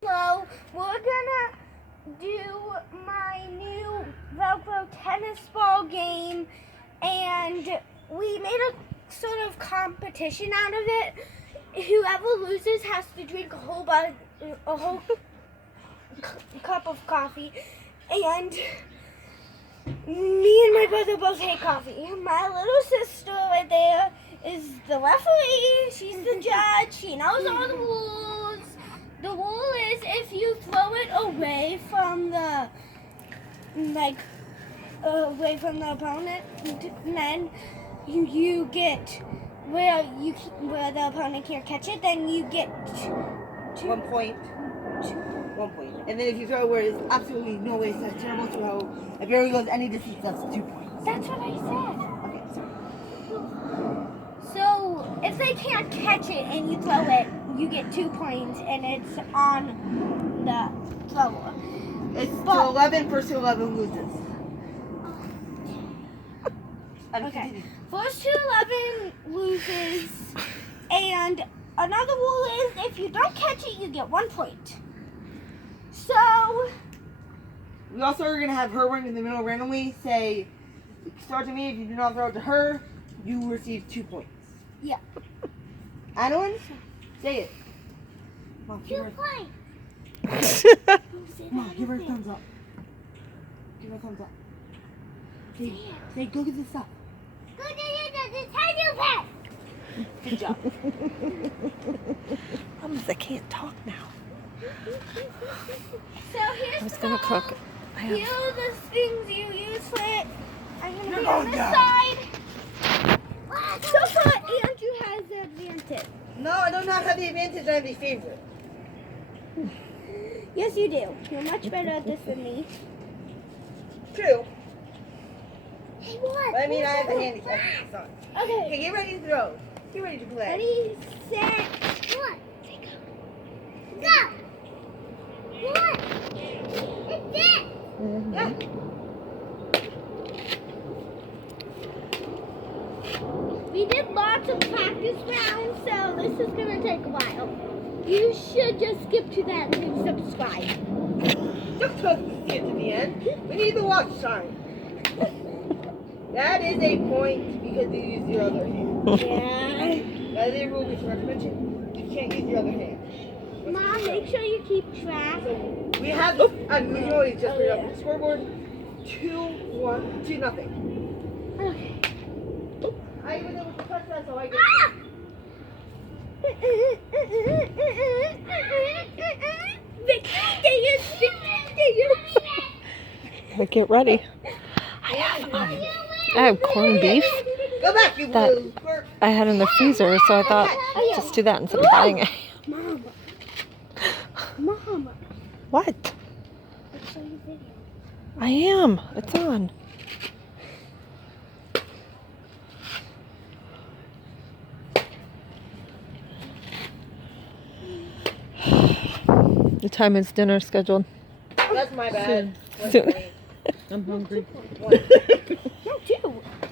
So we're gonna do my new Velcro tennis ball game, and we made a sort of competition out of it. Whoever loses has to drink a whole cup of coffee, and me and my brother both hate coffee. My little sister right there is the referee. She's the judge. She knows all the rules. The rule is if you throw it away from the opponent, then you get where the opponent can't catch it. Then you get 1 point. 1 point. And then if you throw where there's absolutely no way, it's a terrible throw. If it ever goes any distance, that's 2 points. That's what I said. Okay, sorry. So if they can't catch it and you throw it, you get 2 points, and it's on the thrower. It's to 11. First to 11 loses. Okay. First to 11 loses, and another rule is if you don't catch it, you get 1 point. So we also are going to have her run in the middle randomly. Say, start to me. If you do not throw it to her, you receive 2 points. Yeah. Adeline, say it. Mom, 2 points. Mom, give her a thumbs up. Give her a thumbs up. Say, go get this stuff. Go get the tiny pet. Good job. I can't talk now. So here's I was gonna cook. Here are the things you use for it. I'm gonna You're be on going this down. side. So far, Andrew has the advantage. No, I do not have the advantage. I have the favorite. Yes, you do. You're much better at this than me. True. Hey, what? But I mean, I have the handicap. Sorry. Okay. Okay, get ready to throw. Get ready to play. Ready, set, one. Go. One. It's it. Yeah. We did lots of practice rounds, so this is gonna take a while. You should just skip to that and subscribe. Just because we see it to the end. We need the watch time. That is a point because you use your other hand. Yeah. That is a rule we forgot to mention. You can't use your other hand. Mom, make sure you keep track. So we have this, and we already just put it up on the scoreboard. 2-1, 2-0. Okay. I was able to touch that, so I get. Ah! Get ready. I have corned beef Go back, you that blue. I had in the freezer, so I thought just do that instead of buying it. Mom. What? I'll show you video. I am. It's on. The time is dinner scheduled. That's my bad. Soon. I'm hungry. One. No, 2.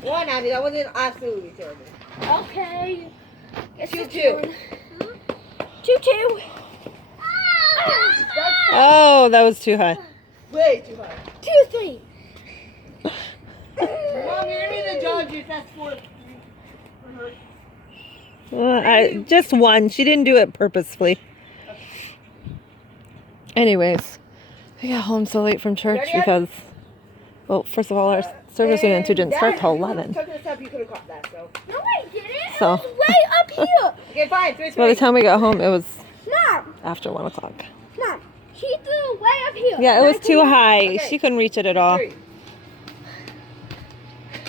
One, Abby. That wasn't absolutely terrible. Okay. 2-2. 2-2. Oh, that was too high. Way too high. 2-3. Mom, you're in the judges. That's 4. Just one. She didn't do it purposefully. Anyways, we got home so late from church because, well, first of all, our service units didn't start till 11. Took this up, you could have caught that, so. No, I didn't. So. It was way up here. Okay, fine. 3-3. By the time we got home, it was Mom. after 1 o'clock. Mom. He threw way up here. Yeah, it was too high. Okay. She couldn't reach it at all. 3.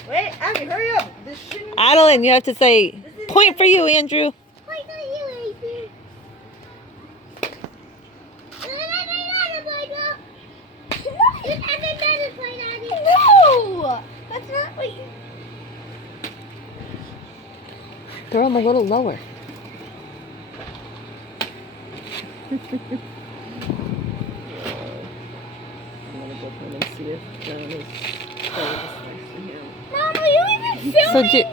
Wait, Abby, hurry up. This shouldn't. Adeline, you have to say, point for you, Andrew. Wait, not you, Adrian. No! That's not what you... Throw them a little lower. I'm gonna go home and see if John is nice to him. Mom, are you even So do,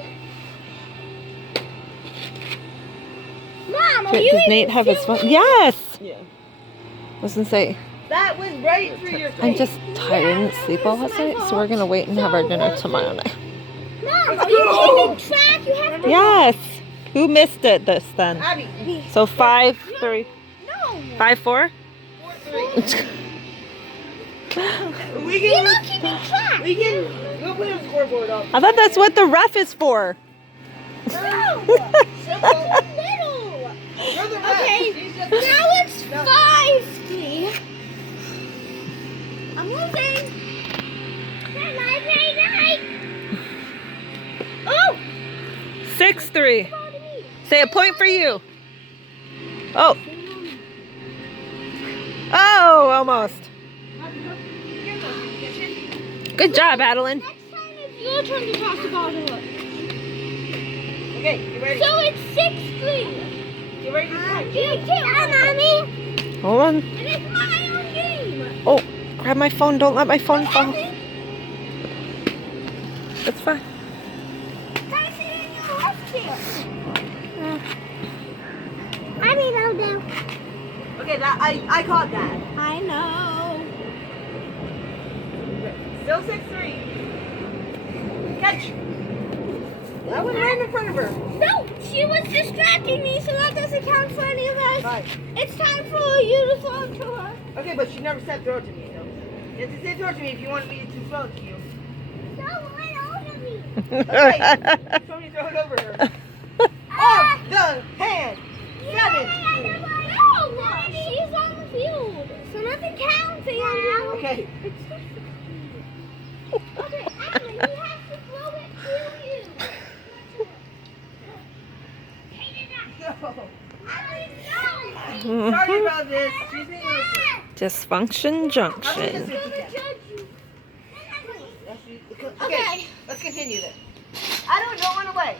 Mom, are you does Nate have his phone? Yes. Yeah. I was gonna say, That was right through your face. I'm just tired. I didn't sleep all last night, so we're gonna wait and have our dinner tomorrow night. Mom, are you keeping track? You have to. Yes. Who missed it this then? Abby. So 5-3, No. 5-4. 4-3. We You're can. not keeping track. We can. We'll put a scoreboard up. I thought that's what the ref is for. No. She's in the middle. You're the ref. Okay, She's just- now it's 5-3. I'm losing. Oh! 6-3. Say a point for you. Oh. Oh, almost. Good job, Adeline. Next time it's your turn to toss the ball to us. Okay, you ready? So it's 6-3. You ready to play? You can't, Mommy. Hold on. And it's my own game. Oh, grab my phone. Don't let my phone fall. That's fine. Pass it in your left here. I mean, I'll do. Okay, that I caught that. I know. Still 6-3. Catch. That went right in front of her. No, she was distracting me, so that doesn't count for any of us. Fine. It's time for you to throw it to her. Okay, but she never said throw it to me. So. You have to say throw it to me if you want me to throw it to you. No, right over me. Okay. Somebody throw it over her. Off the hand. 7. No, she's on the field, so nothing counts. Okay. Okay, Ashley, we have to throw it to you. No. Sorry about this. She's being Dysfunction Junction. Okay, let's continue this. I don't know when away.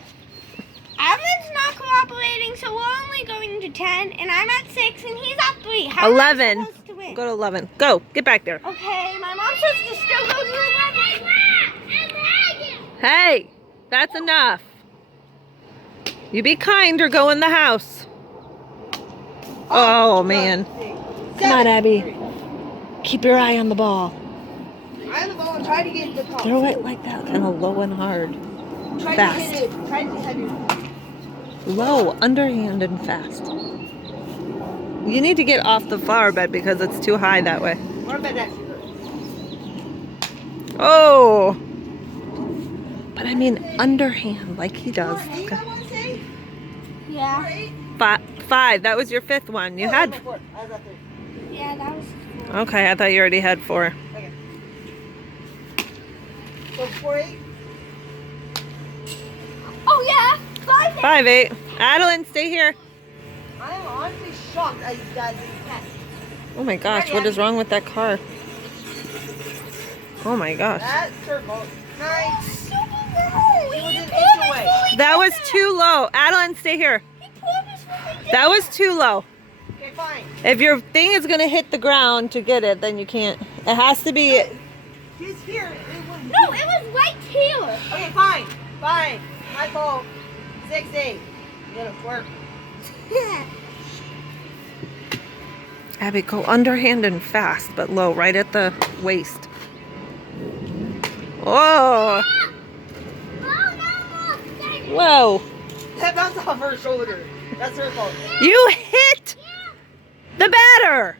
Adam's not cooperating, so we're only going to 10, and I'm at 6, and he's at 3. How 11. am I supposed to win? Go to 11. Go. Get back there. Okay, my mom says to still go to 11. Hey, that's enough. You be kind or go in the house. Oh, man. Come on, Abby. Keep your eye on the ball. I'm the ball and try to get the top. Throw it like that, kind of low and hard. Try Fast. to hit it. Try to hit it. Low, underhand, and fast. You need to get off the flower bed because it's too high that way. Or about that sugar. Oh! But I mean underhand, like he does. 4-8, I want to say. Yeah. 4-8. 5. That was your 5th one. You had. 4. I was at 3. Yeah, that was. Okay, I thought you already had 4. Okay. So 4-8. Oh, yeah. 5-8. 5-8. Adeline, stay here. I am honestly shocked at you guys didn't catch. Oh my gosh, what is wrong with that car? Oh my gosh. That's her fault. 9. Super low. It was He an inch purposefully away. did That was too low. Adeline, stay here. He purposefully did That was too low. Okay, fine. If your thing is going to hit the ground to get it, then you can't. It has to be. He's here. It was No, it was right here. Okay, fine. Fine. My fault. 6-8. It'll work. Abby, go underhand and fast, but low, right at the waist. Whoa. Whoa. That bounced off her shoulder. That's her fault. You hit the batter.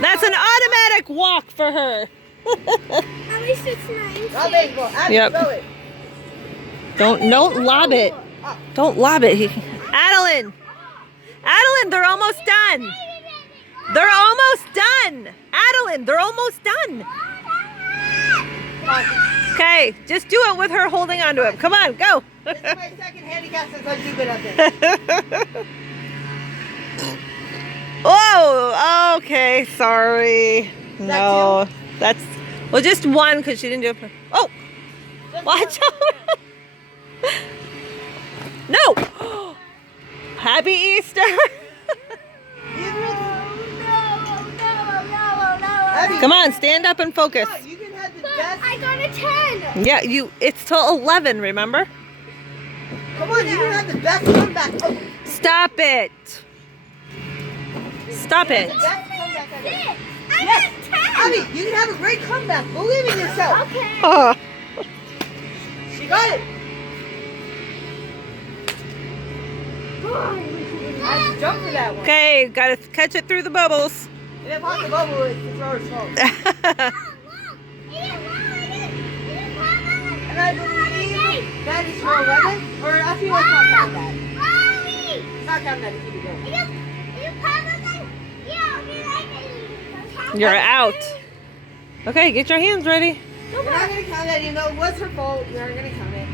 That's an automatic walk for her. At least it's nice. Not baseball. Abby, Yep. throw it. Don't lob it. Don't lob it. Adeline. Adeline, they're almost done. They're almost done. Adeline, they're almost done. Okay, just do it with her holding onto it. Come on, go. This is my second handicap since I'm too good at this. Oh, okay, sorry. No, that's, well, just one because she didn't do it. Oh, watch out. No. Happy Easter. Abby, Come on, stand up and focus. you can have the best. I got a 10. Yeah, it's till 11, remember? Come on, you can have the best comeback. Oh, Stop it. Stop it. the best comeback ever. 6. I Yes. got 10. Abby, you can have a great comeback. Believe in yourself. Okay. Oh. She got it. I have to jump for that one. Okay, gotta catch it through the bubbles. And if on the bubble, it's the thrower's fault. And I believe that is for 11. Or actually, let's not count that. Let's not count that if you do. You're out. Okay, get your hands ready. We're not going to count that, even though it was her fault. We're not going to count it.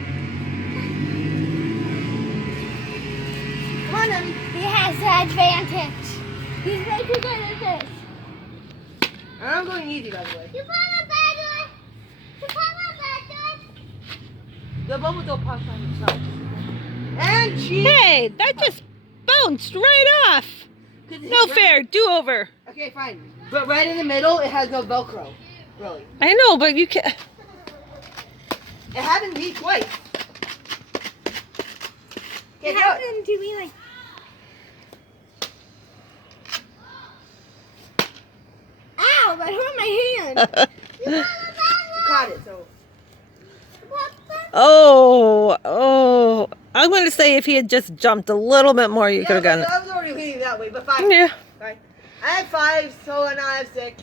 Come on, Abby. He has the advantage. He's way too good at this. And I'm going easy, by the way. The bubble don't pop on itself. And she... Hey, that just bounced right off. No fair, do over. Okay, fine. But right in the middle, it has no Velcro. Really. I know, but you can't. It happened to me twice. It happened to me like. Ow! That hurt my hand. You caught it, so... Oh. I'm going to say if he had just jumped a little bit more, you could have gotten it. I was already leaning that way, but fine. Yeah. Fine. I had 5, so now I have 6.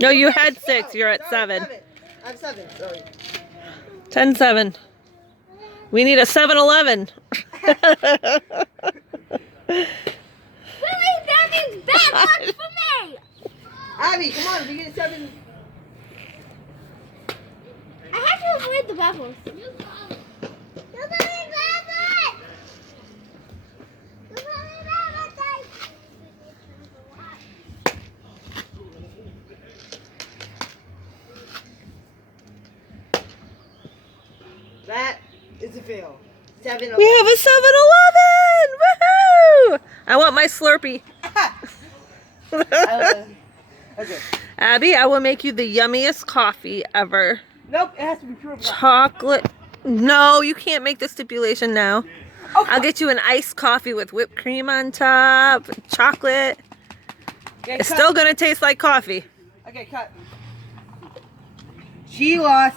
No, you had 6. No, You're at sorry, 7. I have 7, sorry. 10-7. We need a 7-11. Really, that means bad luck for me. Abby, come on, if you get a 7... I have to avoid the bubbles. That is a fail. 7. We have a 7-11. Woohoo! I want my Slurpee. Okay. Abby, I will make you the yummiest coffee ever. Nope, it has to be pure black. Chocolate. No, you can't make the stipulation now. Oh, I'll get you an iced coffee with whipped cream on top, chocolate. okay, It's cut. still gonna taste like coffee. Okay, cut. She lost.